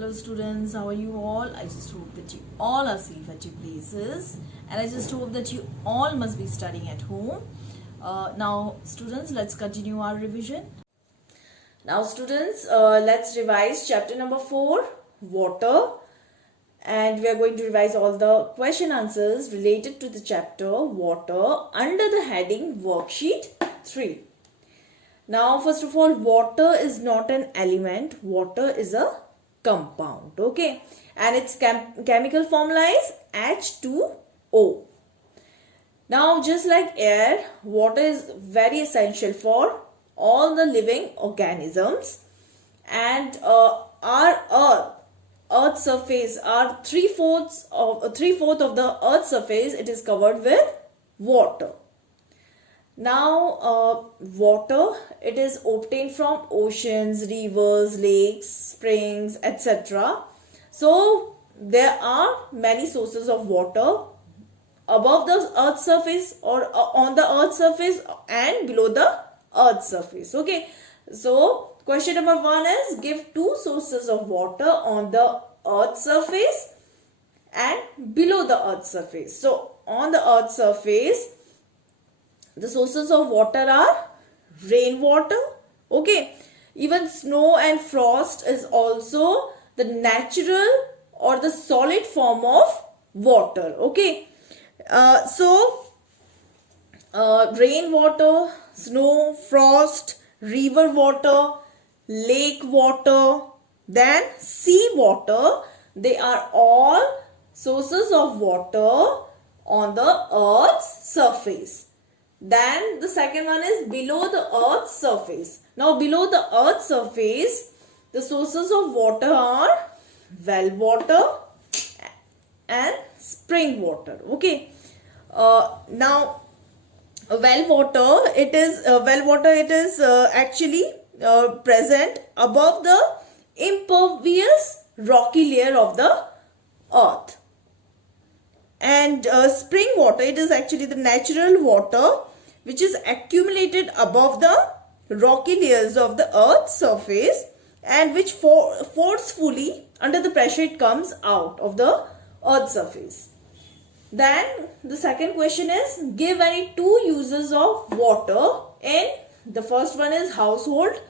Hello students, how are you all? I just hope that you all are safe at your places, and I just hope that you all must be studying at home. Now students, let's continue our revision. Now students, let's revise chapter number 4, water, and we are going to revise all the question answers related to the chapter water under the heading worksheet 3. Now first of all, water is not an element, water is a compound, okay, and its chemical formula is H2O. Now just like air, water is very essential for all the living organisms, and our earth surface, our three-fourths of the earth surface, it is covered with water. Now water, it is obtained from oceans, rivers, lakes, springs, etc. So there are many sources of water above the earth's surface or on the earth's surface and below the earth's surface. Okay, so question number 1 is give 2 sources of water on the earth's surface and below the earth's surface. So on the earth's surface, the sources of water are rainwater, okay. Even snow and frost is also the natural or the solid form of water, okay. Rainwater, snow, frost, river water, lake water, then sea water, they are all sources of water on the earth's surface. Then the second one is below the earth's surface. Now below the earth's surface, the sources of water are well water and spring water, okay. Now well water, it is actually present above the impervious rocky layer of the earth. And spring water, it is actually the natural water which is accumulated above the rocky layers of the earth's surface, and which forcefully under the pressure it comes out of the earth's surface. Then the second question is give any 2 uses of water in, the first one is household.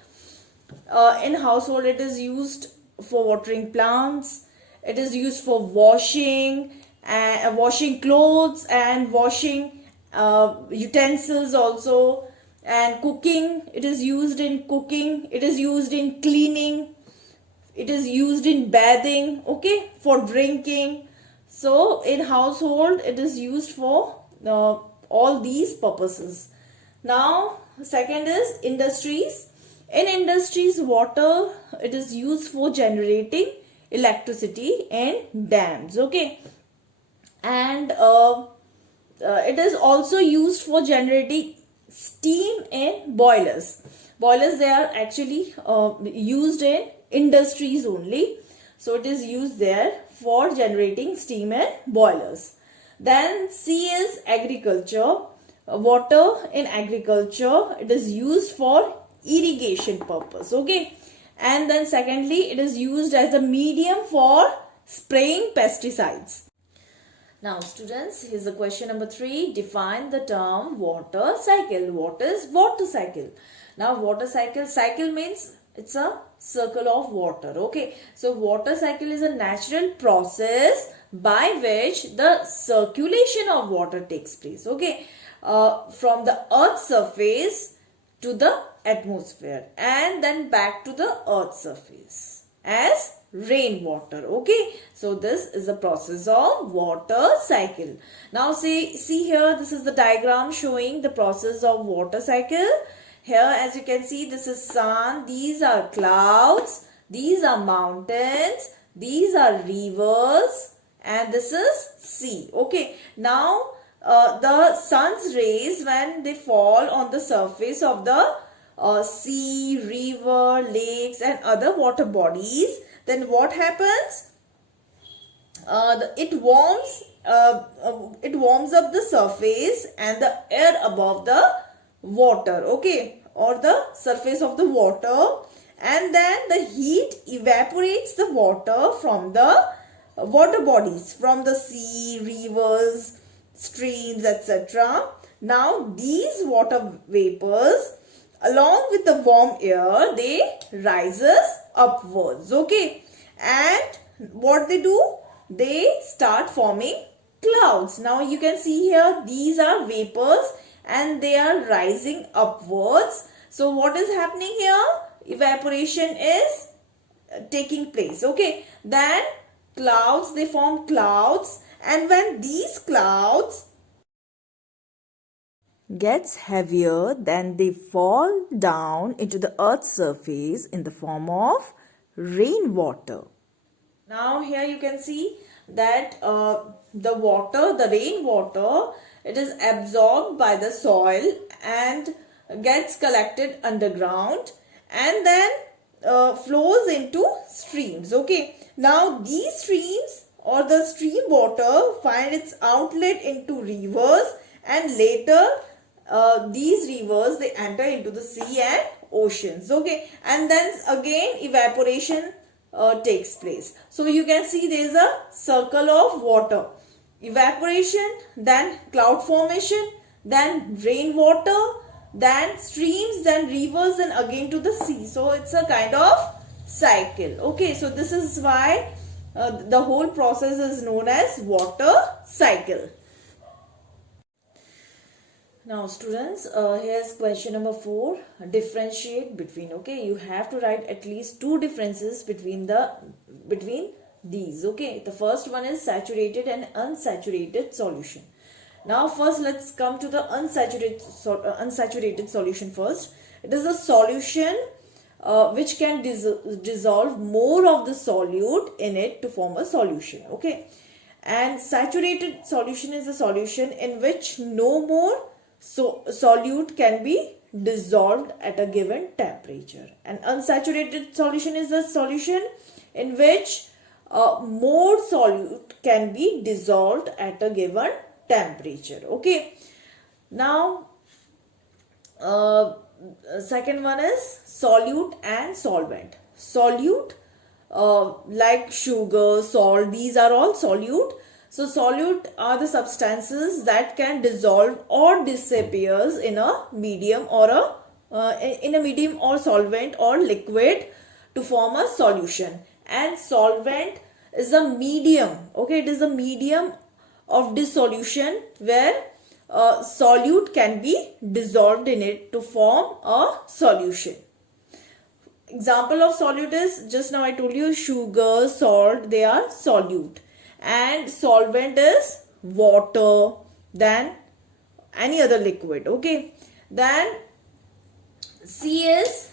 In household, it is used for watering plants, it is used for washing clothes and washing utensils also, and cooking, it is used in cooking, it is used in cleaning, it is used in bathing, okay, for drinking. So in household, it is used for all these purposes. Now second is industries. In industries, water, it is used for generating electricity in dams, okay. And it is also used for generating steam in boilers. Boilers, they are actually used in industries only. So it is used there for generating steam in boilers. Then C is agriculture. Water in agriculture, it is used for irrigation purpose, okay. And then secondly, it is used as a medium for spraying pesticides. Now students, here's the question number 3. Define the term water cycle. What is water cycle? Now water cycle means it's a circle of water, okay. So water cycle is a natural process by which the circulation of water takes place, okay, from the earth's surface to the atmosphere and then back to the earth's surface as rainwater, okay. So this is the process of water cycle. Now see here, this is the diagram showing the process of water cycle. Here as you can see, this is sun, these are clouds, these are mountains, these are rivers, and this is sea, okay. Now the sun's rays, when they fall on the surface of the sea, river, lakes and other water bodies, then what happens? It warms up the surface and the air above the water, okay, or the surface of the water, and then the heat evaporates the water from the water bodies, from the sea, rivers, streams, etc. Now these water vapors along with the warm air, they rises upwards, okay, and what they do, they start forming clouds. Now you can see here, these are vapors and they are rising upwards. So what is happening here? Evaporation is taking place, okay. Then clouds, they form clouds, and when these clouds gets heavier, then they fall down into the earth's surface in the form of rainwater. Now here you can see that the rainwater, it is absorbed by the soil and gets collected underground and then flows into streams, okay. Now these streams or the stream water find its outlet into rivers, and later these rivers, they enter into the sea and oceans, okay, and then again evaporation takes place. So you can see there is a circle of water: evaporation, then cloud formation, then rainwater, then streams, then rivers, and again to the sea. So it's a kind of cycle, okay. So this is why the whole process is known as water cycle. Now students, here's question number 4. Differentiate between, okay. You have to write at least 2 differences between these, okay. The first one is saturated and unsaturated solution. Now first let's come to the unsaturated solution first. It is a solution which can dissolve more of the solute in it to form a solution, okay. And saturated solution is a solution in which no more solute can be dissolved at a given temperature. And unsaturated solution is a solution in which more solute can be dissolved at a given temperature, okay. Now second one is solute and solvent. Solute, like sugar, salt, these are all solute. So solute are the substances that can dissolve or disappears in a medium or solvent or liquid to form a solution. And solvent is a medium, okay. It is a medium of dissolution where solute can be dissolved in it to form a solution. Example of solute is, just now I told you, sugar, salt, they are solute. And solvent is water, then any other liquid, okay. Then C is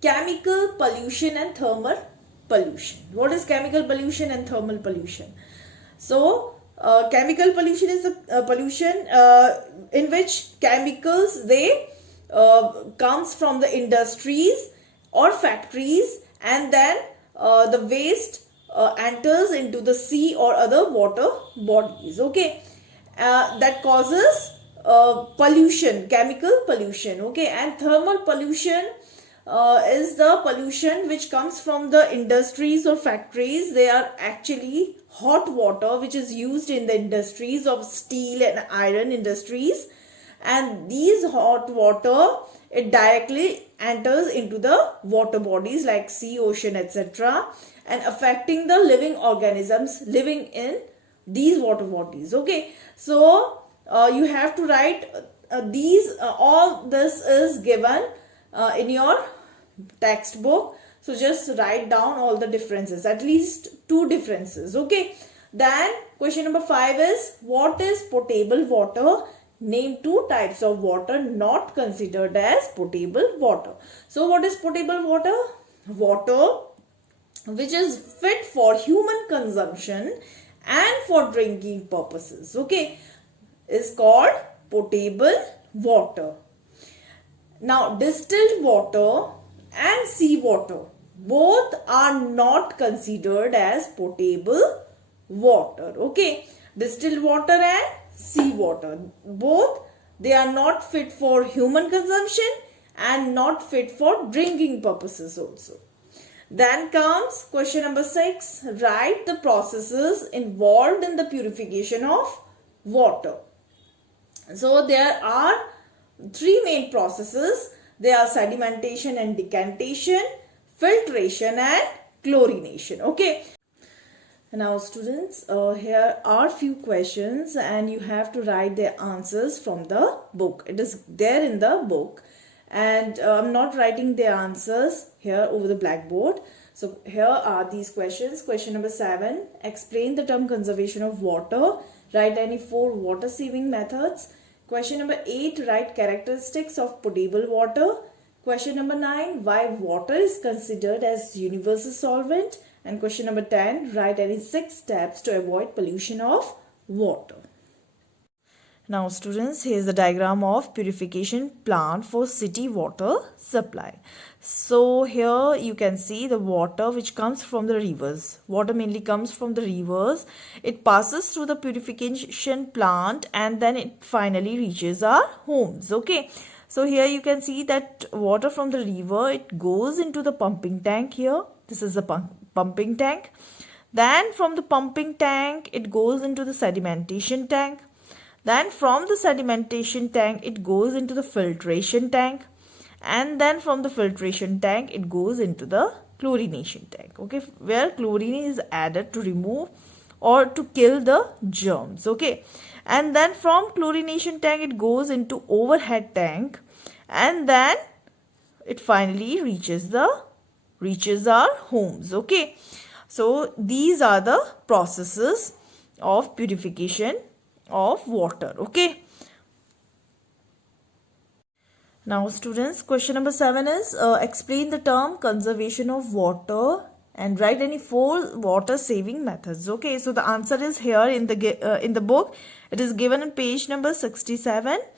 chemical pollution and thermal pollution. What is chemical pollution and thermal pollution? So chemical pollution is a pollution in which chemicals, they comes from the industries or factories, and then the waste enters into the sea or other water bodies, okay. That causes pollution, chemical pollution, okay. And thermal pollution is the pollution which comes from the industries or factories. They are actually hot water which is used in the industries of steel and iron industries, and these hot water, it directly enters into the water bodies like sea, ocean, etc., and affecting the living organisms living in these water bodies, okay. So you have to write all this is given in your textbook. So just write down all the differences, at least 2 differences, okay. Then question number 5 is, what is potable water? Name 2 types of water not considered as potable water. So what is potable water? Water which is fit for human consumption and for drinking purposes, okay, is called potable water. Now distilled water and seawater, both are not considered as potable water, okay. Distilled water and seawater, both, they are not fit for human consumption and not fit for drinking purposes also. Then comes question number 6. Write the processes involved in the purification of water. So there are three main processes. They are sedimentation and decantation, filtration and chlorination. Okay. Now students, here are few questions and you have to write their answers from the book. It is there in the book, and I'm not writing the answers here over the blackboard. So here are these questions. Question number 7. Explain the term conservation of water. Write any 4 water saving methods. Question number 8. Write characteristics of potable water. Question number 9. Why water is considered as universal solvent. And question number 10. Write any 6 steps to avoid pollution of water. Now students, here is the diagram of purification plant for city water supply. So here you can see the water which comes from the rivers. Water mainly comes from the rivers. It passes through the purification plant and then it finally reaches our homes. Okay. So here you can see that water from the river, it goes into the pumping tank here. This is the pumping tank. Then from the pumping tank, it goes into the sedimentation tank. Then from the sedimentation tank, it goes into the filtration tank. And then from the filtration tank, it goes into the chlorination tank. Okay, where chlorine is added to remove or to kill the germs. Okay, and then from chlorination tank, it goes into overhead tank. And then it finally reaches our homes. Okay, so these are the processes of purification of water. Okay, now students, question number 7 is explain the term conservation of water and write any 4 water saving methods. Okay, so the answer is here in the book. It is given on page number 67.